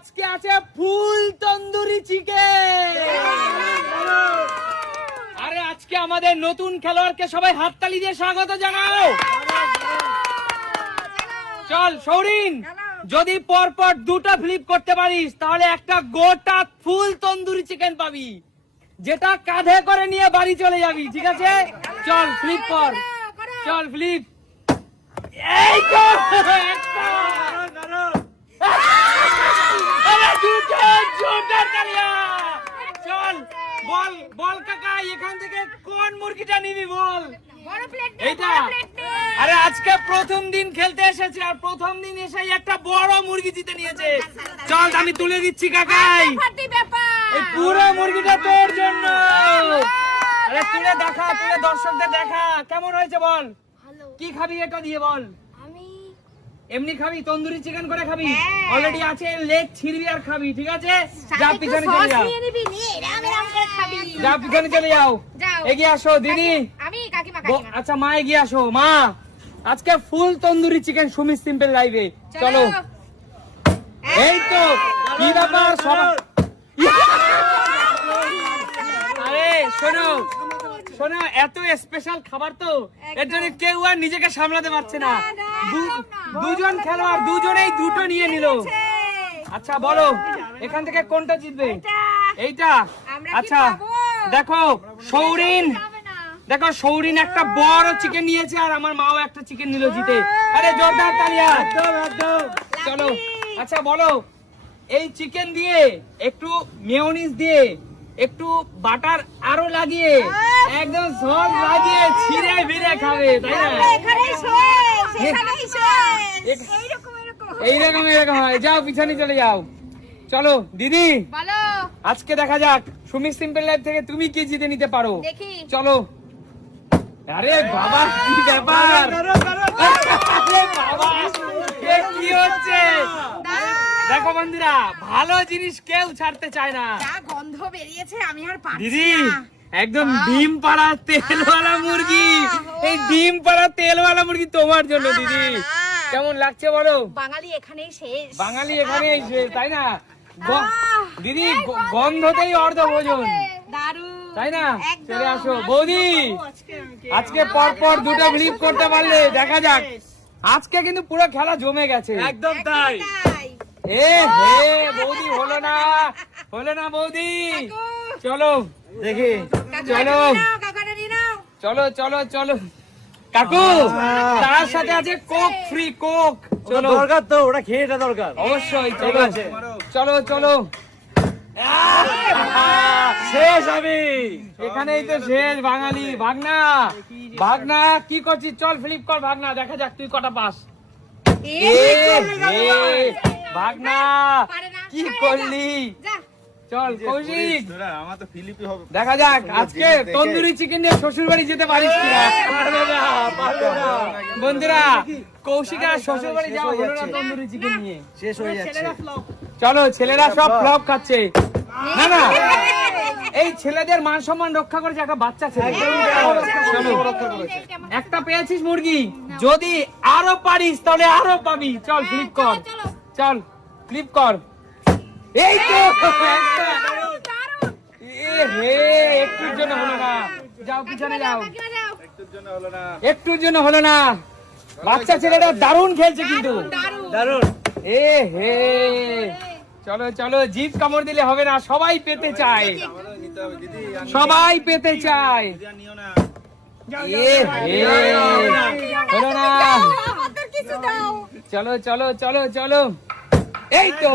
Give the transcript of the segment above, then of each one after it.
আজকে আছে ফুল তন্দুরি চিকেন। আরে আজকে আমাদের নতুন খেলোয়াড়কে সবাই হাততালি দিয়ে স্বাগত জানাও। চল সৌরিন, যদি পরপর দুটো ফ্লিপ করতে পারিস তাহলে একটা গোটা ফুল তন্দুরি চিকেন পাবি, যেটা কাঁধে করে নিয়ে বাড়ি চলে যাবি। ঠিক আছে, চল ফ্লিপ কর, চল ফ্লিপ। এই তো একটা, চল বল বল কাকা, এখান থেকে কোন মুরগিটা নিবি বল? এইটা। আরে আজকে প্রথম দিন খেলতে এসেছে আর প্রথম দিন এসে একটা বড় মুরগি জিতে নিয়েছে। চল আমি তুলে দিচ্ছি কাকাই, এই পুরো মুরগিটা তোর জন্য। আরে তুলে দেখা, তুলে দর্শকদের দেখা কেমন হয়েছে বল। কি খাবি এটা দিয়ে বল? এমনি খাবি, তন্দুরি চিকেন করে খাবি? অলরেডি আছে, লেগ ছিড়বি আর খাবি। ঠিক আছে, যা পিছনে চলে যাও, যা পিছনে চলে যাও। এগিয়ে আসো দিদি। আচ্ছা মা এগিয়ে আসো। মা আজকে ফুল তন্দুরি চিকেন সুমি সিম্পল লাইভে, চলো। এই তো কি ব্যাপার সবাই। আরে শোনো শোনো, এত স্পেশাল খাবার তো এর জন্য কেউ আর নিজেকে সামলাতে পারছে না। দুজন খেলোয়াড় দুজনেই দুটো নিয়ে নিল। আচ্ছা বলো এখান থেকে কোনটা জিতবে? এইটা। আচ্ছা দেখো সৌরিন, দেখো সৌরিন একটা বড় চিকেন নিয়েছে আর আমার মাও একটা চিকেন নিল জিতে। আরে জোরদার তালিয়া। চলো আচ্ছা বলো, এই চিকেন দিয়ে একটু মেয়োনিজ দিয়ে একটু বাটার আরো লাগিয়ে একদম সস লাগিয়ে ছিঁড়ে ভিড়ে খাবে, তাই না? এইরকম এরকম হয়। যাও পিছনে চলে যাও। চলো দিদি, আজকে দেখা যাক সুমি সিম্পল লাইফ থেকে তুমি কি জিতে নিতে পারো। চলো। আরে বাবা কি ব্যাপার, বাবা কি হচ্ছে? দেখো বন্ধুরা, ভালো জিনিস কেউ ছাড়তে চায় না। গন্ধ বেরিয়েছে, আমি আর পারছি না। দিদি একদম ডিম পাড়া তেলওয়ালা মুরগি, এই ডিম পাড়া তেলওয়ালা মুরগি তোমার জন্য দিদি। কেমন লাগছে বলো? বাঙালি এখানেই শেষ, বাঙালি এখানেই শেষ, তাই না? দিদি গন্ধতেই অর্ধ ভোজন, তাই না? চলে আসো বৌদি, আজকে পরপর দুটো ফ্লিপ করতে পারলে দেখা যাক। আজকে কিন্তু পুরো খেলা জমে গেছে। একদম তাই। এ হে বৌদি, হলো না হলো না বৌদি। চলো দেখি, চলো চলো চলো চলো কাকু, তার সাথে আছে কোক ফ্রি কোক। চলো দরকার তো, ওটা খেয়ে এটা দরকার অবশ্যই। চলো চলো চলো, শেষ আমি এখানেই তো শেষ। বাঙালি ভাগনা, ভাগনা কি করছিস? চল ফ্লিপ কর ভাগনা, দেখা যাক তুই কটা পাস। ভাগনা কি করলি? চল কৌশিক, দেখা যাক আজকে তন্দুরি চিকেন নিয়ে শ্বশুর বাড়ি যেতে পারিস কিনা। বন্ধুরা কৌশিক আর শ্বশুর বাড়ি যাওয়া হলো না তন্দুরি চিকেন নিয়ে, শেষ হয়ে যাচ্ছে। চলো ছেলেরা সব ফ্লপ খাচ্ছে। না না, এই ছেলেদের মান সম্মান রক্ষা করেছে একটা বাচ্চা ছেলে। চলো একটা পেয়েছিস মুরগি, যদি আরো পারিস তাহলে আরো পাবি। চল ফ্লিপ কর, চল ফ্লিপ কর। এই তো একটা। এ হে, একটুর জন্য হলো না। যাও পিছনে যাও, একটুর জন্য হলো না। বাচ্চা ছেলেটা দারুণ খেলছে কিন্তু, দারুণ। এ হে। চলো চলো, জিভ কামড় দিলে হবে না, সবাই পেতে চায়, সবাই পেতে চায়। এ হে, হলো না। চলো চলো চলো চলো, এই তো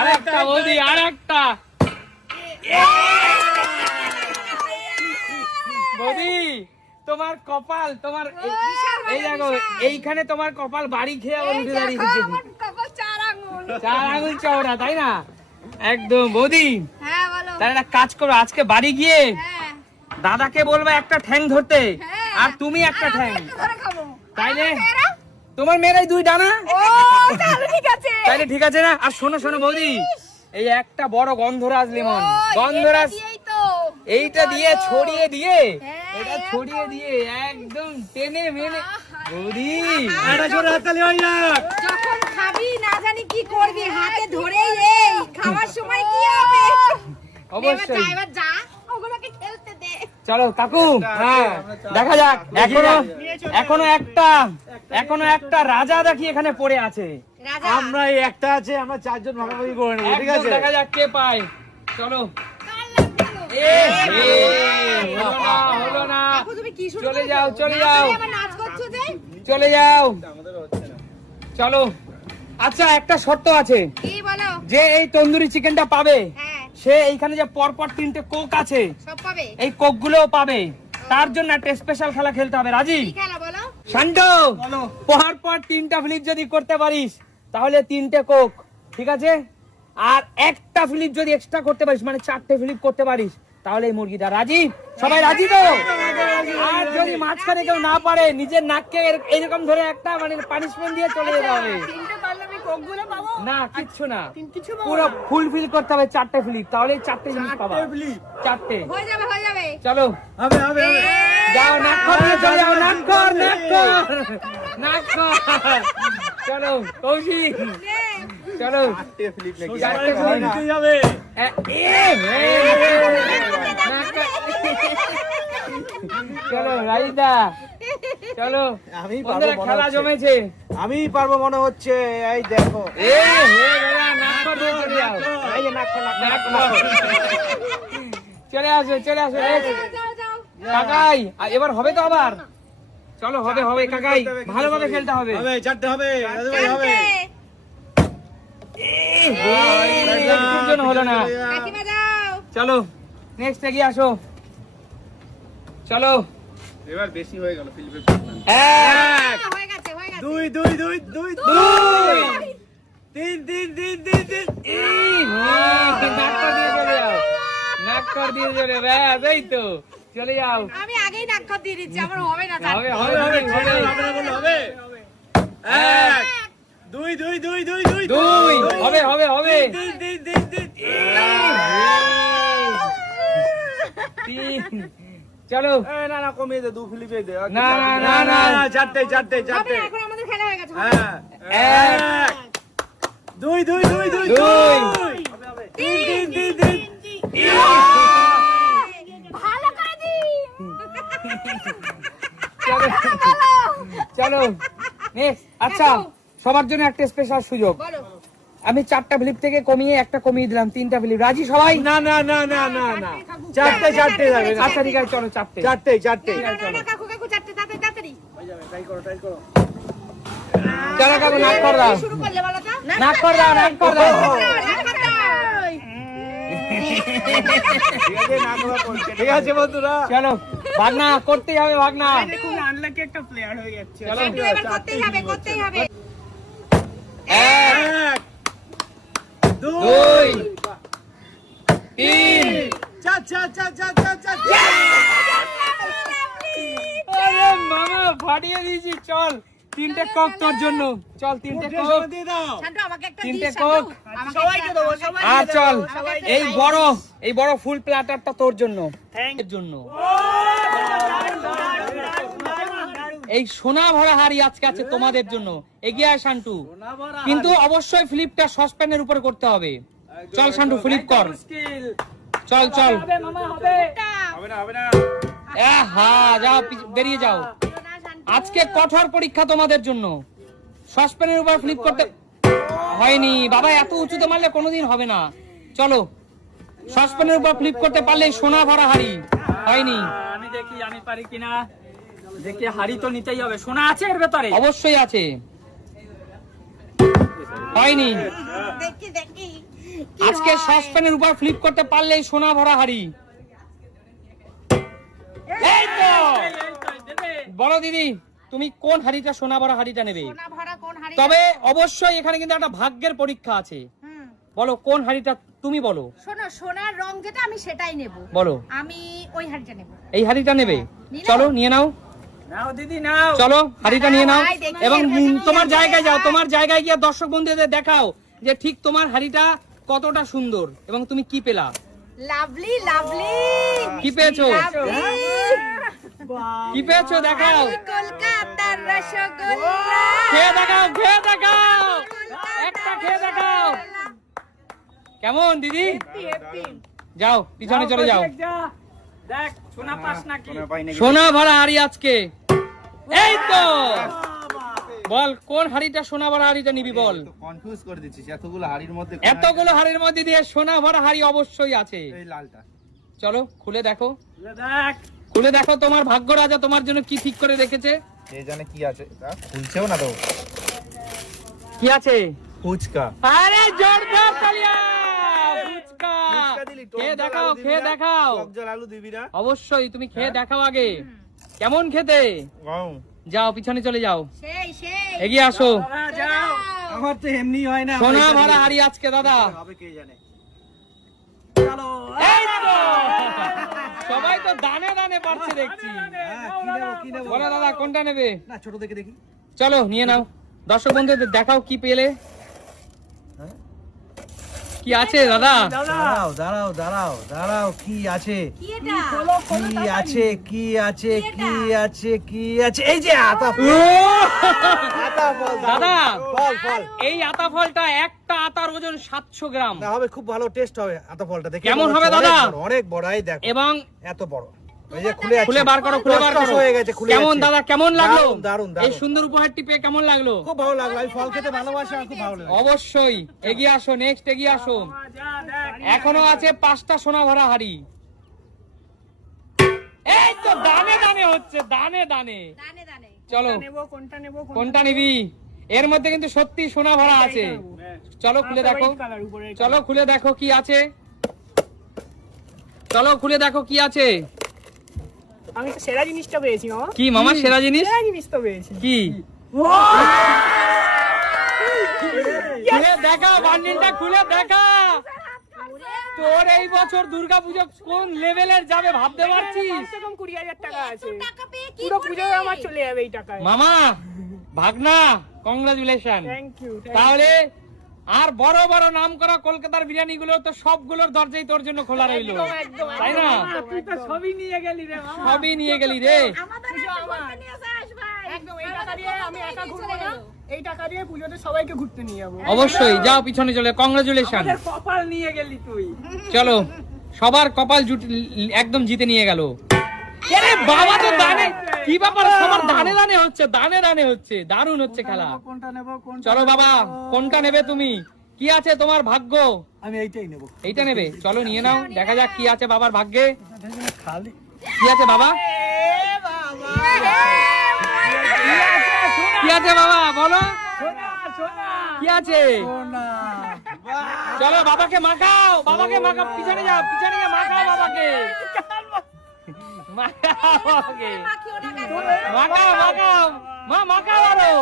আরেকটা বৌদি, আরেকটা বৌদি। তোমার কপাল, তোমার এই দেখো এইখানে তোমার কপাল বাড়ি খেয়ে আবার উঠে দাঁড়িয়েছে। 4 আঙুল চওড়া, তাই না? একদম বৌদি। তাহলে একটা কাজ করো, আজকে বাড়ি গিয়ে দাদাকে বলবা একটা ঠ্যাং ধরতে, আর তুমি একটা ঠ্যাং, তাইলে তোমার মেয়েরাই 2 ডানা। তাইলে ঠিক আছে না? আর শোনো শোনো বৌদি, এই একটা বড় গন্ধরাজ লেমন, গন্ধরাজ এইটা দিয়ে ছড়িয়ে দিয়ে, এটা ছড়িয়ে দিয়ে একদম টেনে মেনে বৌদি। যখন খাবি না জানি কি করবি, হাতে ধরেই খাওয়ার সময় কি হবে? অবশ্যই। এবার যা ওগুলোকে খেলতে দে। চলো কাকু, হ্যাঁ দেখা যাক। এখনো একটা রাজা দেখি এখানে পড়ে আছে। রাজা আমরা এই একটা আছে, আমরা চারজন ভাগাভাগি করে নেবো, ঠিক একদম আছে? দেখা যাক কে পায়। চলো। কার লাগলো? হলো না। কাকু, তুমি কি শুরু চলে করেছো? যাও, চলে না, যাও। তুমি আবার নাচ করছো যে? চলে যাও। চলো। আচ্ছা একটা শর্ত আছে, কি বলো? যে এই তন্দুরি চিকেনটা পাবে হ্যাঁ, সে এইখানে যে পরপর 3টে কোক আছে সব পাবে। এই কোক গুলোও পাবে। তার জন্য একটা স্পেশাল খেলা খেলতে হবে। রাজি? কি খেলা বলো? শান্ত, পরপর 3টা ফ্লিপ যদি করতে পারিস তাহলে 3টে কোক, ঠিক আছে? আর একটা ফ্লিপ যদি এক্সট্রা করতে পারিস, মানে 4টে ফ্লিপ করতে পারিস, তাহলে এই মুরগিটা। রাজি? সবাই রাজি তো? আর যদি মাঝখানে কেউ না পারে, নিজের নাককে এরকম ধরে একটা মানে পানিশমেন্ট দিয়ে চলে যেতে হবে। তিনটে পারলে আমি কোকগুলো পাবো? না, কিচ্ছু না, পুরো ফুল ফিল করতে হবে 4টে ফ্লিপ, তাহলে 4টে জিনিস পাবা। 4টে। হয়ে যাবে, হয়ে যাবে। চলো হবে হবে হবে। যাও, নাক কর দিয়ে চলে যাও, নাক কর, নাক কর, নাক কর। চলো কৌশিক, চলো। চারটে সবাই ফ্লিপ। নিতে যাবে। চলো রাইদা, চলো। আমি বন্ধুরা, পারবো মনে খেলা হচ্ছে। জমেছে। আমি পারবো মনে হচ্ছে, এই দেখো। নাক কর দিয়ে চলে যাও। এই যে নাক কর, নাক কর, নাক নাক কর। কর। চলে আসো, চলে আসো। যাও, যাও। কাকাই, এবার হবে তো আবার? চলো, হবে হবে কাকাই, ভালোভাবে খেলতে হবে। হবে, চারটে হবে, রাজু ভাই হবে। চারটে। একটুর জন্য হলো না। কাকিমা যাও। চলো নেক্সট এগিয়ে আসো। চলো। এবার বেশি হয়ে গেল ফিলিপের এক, হয়ে গেছে, হয়ে গেছে। দুই দুই দুই দুই দুই, তিন তিন তিন তিন তিন। নাক কর দিয়ে চলে যাও, নাক কর দিয়ে চলে, ব্যাস এই তো, চলে যাও। আমি আগেই নাক্কর দিয়ে দিচ্ছি, আমার হবে না। হবে হবে হবে, হবে, হবে, হবে। হবে না বললে হবে। এক, দুই দুই দুই দুই দুই দুই, হবে হবে হবে। তিন তিন তিন তিন। তিন, চলো। এই না না, কমিয়ে দে, দু ফিলিপে দে। না, না, না না, না, চারটে চারটে হবে চারটে। না, এখন আমাদের খেলা হয়ে গেছে। হ্যাঁ, এক, এক, দুই দুই দুই দুই দুই। তিন তিন তিন তিন। ভালো করে দি। চলো চলো নেক্সট। আচ্ছা, সবার জন্য একটা স্পেশাল সুযোগ। বলো। আমি 4টা ফ্লিপ থেকে কমিয়ে একটা কমিয়ে দিলাম, 3টা ফ্লিপ। রাজি সবাই? না না না না না না, চারটে চারটে যাবে। আচ্ছা ঠিক আছে, চলো 4টে। চারটে চারটে। না, না, না, কাকু, কাকু, চারটে, তাড়াতাড়ি, তাড়াতাড়ি। চলো কাকু, নাক কর দাও, শুরু করলে বলো তো? নাক কর দাও, নাক কর দাও। নাক্কর দাও। ঠিক আছে বন্ধুরা, চলো ভাগনা, করতেই হবে ভাগনা। চলো, একটু এবার করতেই হবে, করতেই হবে। এক, এক, দুই, দুই, তিন। চার চার চার চার চার চার। আরে মামা, ফাটিয়ে দিয়েছি। চল, 3টে কোক তোর জন্য। চল 3টে কোক। দিয়ে দাও। শান্তু, আমাকে একটা তিনটে দিস, শান্তু। কোক। আমাকে সবাইকে দেবো, সবাই। আর চল, এই বড় ফুল প্ল্যাটারটা তোর জন্য, এর জন্য। এই সোনা ভরা হাড়ি আজকে আছে তোমাদের জন্য। এগিয়ে আয় শান্টু, কিন্তু অবশ্যই ফ্লিপটা সসপ্যানের উপরে করতে হবে। চল শান্টু, ফ্লিপ কর। চল চল। হবে না হবে না। হ্যাঁ, যাও, বেরিয়ে যাও। আজকে কঠোর পরীক্ষা তোমাদের জন্য। সসপ্যানের উপর ফ্লিপ করতে হয়নি বাবা, এত উঁচুতে মারলে কোনোদিন হবে না। চলো, সসপ্যানের উপর ফ্লিপ করতে পারলে সোনা ভরা হাড়ি। হয়নি। আমি দেখি আমি পারি কিনা। দেখি হাড়ি তো নিতেই হবে। সোনা আছে এর ভেতরে? অবশ্যই আছে। হয়নি। দেখি, দেখি। কি আজকে হয়? সসপ্যানের উপর ফ্লিপ করতে পারলেই সোনা ভরা হাড়ি। এই তো। বলো দিদি, তুমি কোন হাড়িটা, সোনা ভরা হাড়িটা নেবে? সোনা ভরা কোন হাঁড়ি? তবে অবশ্যই এখানে কিন্তু একটা ভাগ্যের পরীক্ষা আছে। হুম। বলো কোন হাড়িটা তুমি বলো। শোনো, সোনার রং যেটা আমি সেটাই নেব। বলো। আমি ওই হাঁড়িটা নেব। এই হাড়িটা নেবে? নিলাম। চলো নিয়ে নাও, নাও দিদি নাও। চলো হাড়িটা নিয়ে নাও। ভাই, দেখি এবং এর ভেতরে তোমার কি জায়গায় যাও, আছে। তোমার জায়গায় গিয়ে দর্শক বন্ধুদের দেখাও যে ঠিক তোমার হাড়িটা কতটা সুন্দর এবং তুমি কি পেলা। Lovely, lovely. কি পেয়েছো? কি পেয়েছো দেখাও, আমি কলকাতার রসগোল্লা। খেয়ে দেখাও, খেয়ে দেখাও, একটা খেয়ে দেখাও। কেমন দিদি? যাও পিছনে চলে যাও। দেখ সোনা পাস নাকি? সোনা ভরা হাড়ি আজকে। এই তো বল কোন হাড়িটা সোনা ভরা হাড়িটা নিবি বল। কনফিউজ করে দিচ্ছিস, এতগুলো হাড়ির মধ্যে এতগুলো হাড়ির মধ্যে দিয়ে সোনা ভরা হাড়ি অবশ্যই আছে। এই লালটা। চলো খুলে দেখো, দেখ খুলে দেখো তোমার ভাগ্য রাজা তোমার জন্য কি ঠিক করে রেখেছে। কে জানে কি আছে, খুলছেও না তো। কি আছে? ফুচকা। আরে জোরদার তালিয়া! ফুচকা দিলি, খেয়ে দেখাও, খেয়ে দেখাও। টক জল আলু দিবি না? অবশ্যই তুমি খেয়ে দেখাও আগে কেমন খেতে। যাও পিছনে চলে যাও, সেই সেই এগিয়ে আসো। যাও। আমার তো এমনি হয় না। সোনা ভরা হাড়ি আজকে দাদা। হবে কে জানে। চলো। এই তো সবাই তো দানে দানে পারছে দেখছি। কি নেবো? বলো দাদা কোনটা নেবে? না ছোট দেখে দেখি। চলো নিয়ে নাও। দর্শক বন্ধুদের দেখাও কি পেলে, কি আছে দাদা। দাঁড়াও দাঁড়াও দাঁড়াও দাঁড়াও, কি আছে? কি এটা? কি আছে? কি আছে? কি আছে? কি আছে? এই যে আতা ফল। আতা ফল দাদা ফল ফল। এই আতা ফলটা একটা আতার ওজন 700 গ্রাম না হবে, খুব ভালো টেস্ট হবে আতা ফলটা। দেখে কেমন মনে হবে হচ্ছে দাদা? অনেক বড়, এই দেখো এবং এত বড়। এই যে খুলে আছে। খুলে বার করো, খুলে বার করো। হয়ে গেছে, খুলে কেমন আছে। দাদা কেমন লাগলো? দারুণ, দারুণ, দারুণ। এই সুন্দর উপহারটি পেয়ে কেমন লাগলো? খুব ভালো লাগলো। আমি ফল খেতে ভালোবাসি, আমার খুব ভালো লাগে। অবশ্যই এগিয়ে আসো, নেক্সট এগিয়ে আসো। যা দেখ। এখনো আছে 5টা সোনা ভরা হাড়ি। এই তো দানে দানে হচ্ছে, দানে দানে। দানে দানে চলো নেবো কোনটা নেবো? কোনটা নিবি? এর মধ্যে কিন্তু সত্যি সোনা ভরা আছে। চলো খুলে দেখো, কালার উপরে। চলো খুলে দেখো কি আছে। চলো খুলে দেখো কি আছে। আমি তো সেরা জিনিসটা পেয়েছি মামা। কি মামা সেরা জিনিস? সেরা জিনিস তো পেয়েছি। কি? খুলে দেখা, বান্ডিলটা খুলে দেখা। তোর এই বছর দুর্গাপুজো কোন লেভেলের যাবে ভাবতে পারছিস? কমসে কম 20,000 টাকা আছে। টাকা পেয়ে কি পুরো করবে? পুজোয় আমার চলে যাবে এই টাকায়। মামা ভাগনা কংগ্রাচুলেশন। Thank you. তাহলে আর বড় বড় নাম করা কলকাতার বিরিয়ানি গুলো তো সবগুলোর দরজাই তোর জন্য খোলা রইলো, তাই না? তুই তো সবই নিয়ে গেলি রে মামা। সবই নিয়ে গেলি রে। আমাদের পুজো একটা আমার। ঘুরতে নিয়ে যাস ভাই। একদম এই টাকা দিয়ে আমি একা ঘুরবো না। এই টাকা দিয়ে পুজোতে সবাইকে ঘুরতে নিয়ে যাবো। অবশ্যই যাও পিছনে চলে, কংগ্রাচুলেশন। আমাদের কপাল নিয়ে গেলি তুই। চলো সবার কপাল একদম জিতে নিয়ে গেল। আরে বাবা তো দানে, কি ব্যাপার সবার দানে দানে হচ্ছে, দানে দানে হচ্ছে, দারুণ হচ্ছে খেলা। কোনটা নেব? কোনটা? চলো বাবা কোনটা নেবে তুমি? কি আছে তোমার ভাগ্য? আমি এইটাই নেব। এইটা নেবে? চলো নিয়ে নাও, দেখা যাক কি আছে বাবার ভাগ্যে। খালি কি আছে বাবা? কি আছে বাবা বলো, সোনা সোনা। কি আছে? চলো বাবাকে মাখাও, বাবাকে মাখাও, পিছনে যাও, পিছনে গিয়ে মাখাও বাবাকে, মাখাও বাবাকে, মাখিও না কেন? মাখাও মাখাও মা, মাখাও আরো,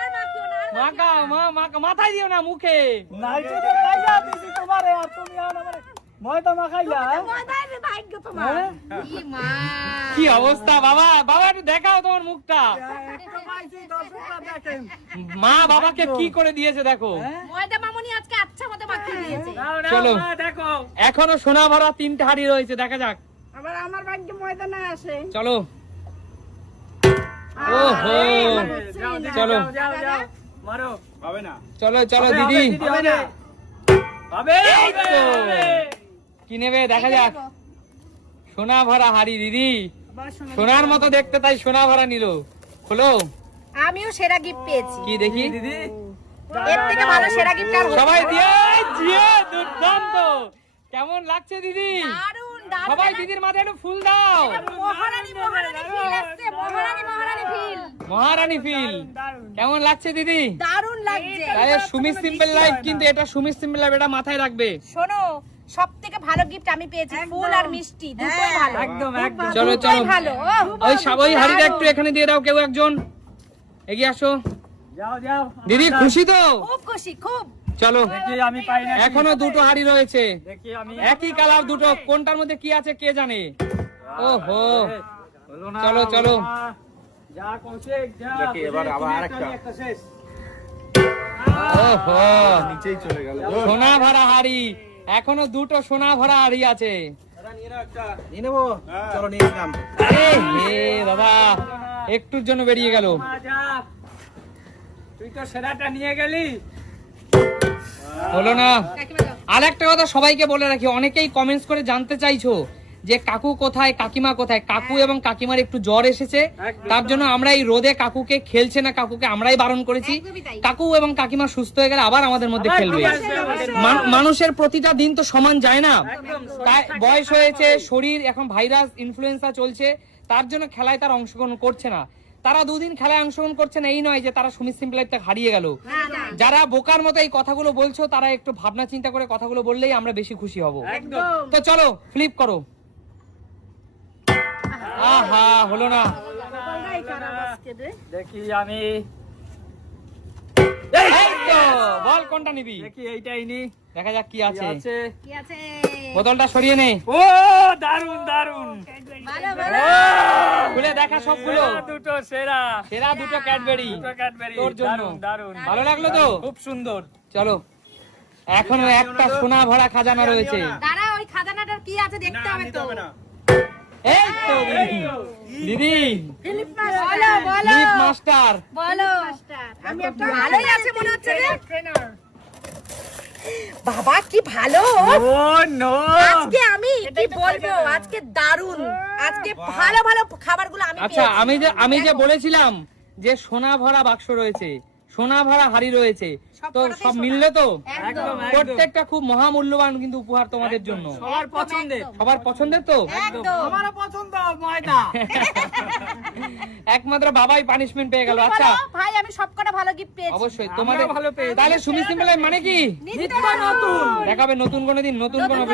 আর মাখিও না, আর মাখাও মা, মাখাও, মাথায় দিও না মুখে। নাইটে তো খাইলা দিছি তোমারে, আর তুমি আর আমারে ময়দা মাখাইলা। ময়দার ভাগ্য তোমার। কি মা। কি অবস্থা বাবা, বাবা একটু দেখাও তোমার মুখটা। মা বাবাকে কি করে দিয়েছে দেখো। ময়দা মামুনি আজকে আচ্ছা মতো মাখিয়ে দিয়েছে। চলো। দেখো এখনো সোনা ভরা 3টে হাড়ি রয়েছে, দেখা যাক। আবার আমার ভাগ্যে ময়দা না আসে। চলো। ওহো যাও, চলো। যাও, যাও, যাও। মারো। হবে না। চলো চলো দিদি, হবে না। হবে, এই তো। হবে। কি নেবে দেখা যাক। সোনা ভরা হাড়ি দিদি, সোনার মতো দেখতে, তাই সোনা ভরা নিল। খোলো আমিও সেরা গিফট পেয়েছি। কি দেখি। দিদি এর থেকে ভালো সেরা গিফট আর হতে সবাই পারে না। দিয়ে জিয়ে দুর্দান্ত। কেমন লাগছে দিদি? দারুণ দারুণ। সবাই দিদির মাথায় একটু ফুল দাও। মহারানী মহারানী ফিল আসছে, মহারানী মহারানী ফিল। মহারানী ফিল। দারুণ। কেমন লাগছে দিদি? দারুণ লাগছে। আরে সুমি সিম্পল লাইফ, কিন্তু এটা সুমি সিম্পল লাইফ, এটা মাথায় রাখবে। শোনো, সবথেকে ভালো গিফট আমি পেয়েছি, ফুল আর মিষ্টি দুটোই ভালো। একদম একদম। চলো দুটোই চলো, ভালো। ওই হাড়িটা একটু এখানে দিয়ে দাও, কেউ একজন এগিয়ে আসো। যাও যাও। দিদি খুশি তো? খুব খুশি খুব। চলো দেখি আমি পাই না। এখনো দুটো হাড়ি রয়েছে, দেখি আমি। একই কালার দুটো, কোনটার মধ্যে কি আছে কে জানে। ওহো হলো না, চলো, চলো। হলো না। যা কৌশিক যা। দেখি এবার আবার আরেকটা। শেষ। ওহো নিচেই চলে গেল। সোনা ভরা হাড়ি, এখনো দুটো সোনা ভরা হাড়ি আছে। নিয়ে নেবো। চলো নিয়ে নিলাম। এ হে দাদা, একটুর জন্য বেরিয়ে গেল। মা যা। তুই তো সেরাটা নিয়ে গেলি। হলো না। কাকিমা যাও। আর একটা কথা সবাইকে বলে রাখি, অনেকেই কমেন্টস করে জানতে চাইছো যে কাকু কোথায়, কাকিমা কোথায়। কাকু এবং কাকিমার একটু জ্বর এসেছে, তার জন্য আমরা এই রোদে কাকুকে খেলছে না, কাকুকে আমরাই বারণ করেছি। একদমই তাই। কাকু এবং কাকিমা সুস্থ হয়ে গেলে আবার আমাদের মধ্যে খেলবে। মানুষের প্রতিটা দিন তো সমান যায় না, তাই বয়স হয়েছে, শরীর এখন ভাইরাস ইনফ্লুয়েঞ্জা চলছে, তার জন্য খেলায় তারা অংশগ্রহণ করছে না। তারা দুদিন খেলায় অংশগ্রহণ করছে না এই নয় যে তারা সুমিত সিম্পল লাইফটা হারিয়ে গেল। যারা বোকার মতো এই কথাগুলো বলছো তারা একটু ভাবনা চিন্তা করে কথাগুলো বললেই আমরা বেশি খুশি হব। একদম। তো চলো ফ্লিপ করো। আহা হলো না। দেখি আমি, এই তো বল কোনটা নিবি, দেখি এইটাই নি। দেখা যাক কি কি আছে। আছে? কি আছে? বোতলটা সরিয়ে নে, ও দারুন দারুন, ভালো ভালো। খুলে দেখা সবগুলো। সেরা দুটো, সেরা সেরা দুটো ক্যাডবেরি দুটো ক্যাডবেরি, তোর জন্য। দারুন দারুন, ভালো লাগলো তো? খুব সুন্দর। চলো এখনো একটা সোনা ভরা খাজানা রয়েছে। দাঁড়া, ওই খাজানাটার কি আছে দেখতে হবে তো। এই তো দিদি, দিদি বলো বলো লিপ মাস্টার। বলো। আমি একটা ভালোই আছে মনে হচ্ছে রে। বাবা কি ভালো। ও নো, আজকে আমি কি বলবো, আজকে দারুন, আজকে ভালো ভালো খাবারগুলো আমি আচ্ছা পেয়েছি। আমি যে বলেছিলাম যে সোনা ভরা বাক্স রয়েছে, সোনা ভরা হাড়ি রয়েছে, তো সব মিললে তো? একদম প্রত্যেকটা খুব মহামূল্যবান কিন্তু উপহার তোমাদের জন্য। সবার পছন্দের। সবার পছন্দের তো? একদম। আমারও পছন্দ ময়দা। একমাত্র বাবাই পানিশমেন্ট পেয়ে গেল। তুমি আচ্ছা বলো, ভাই আমি সবকটা ভালো গিফট পেয়েছি। অবশ্যই তোমাদের ভালো পেয়েছি। তাহলে সুমি সিম্পল মানে কি নিত্য নতুন। দেখাবে নতুন কোনো দিন নতুন কোনো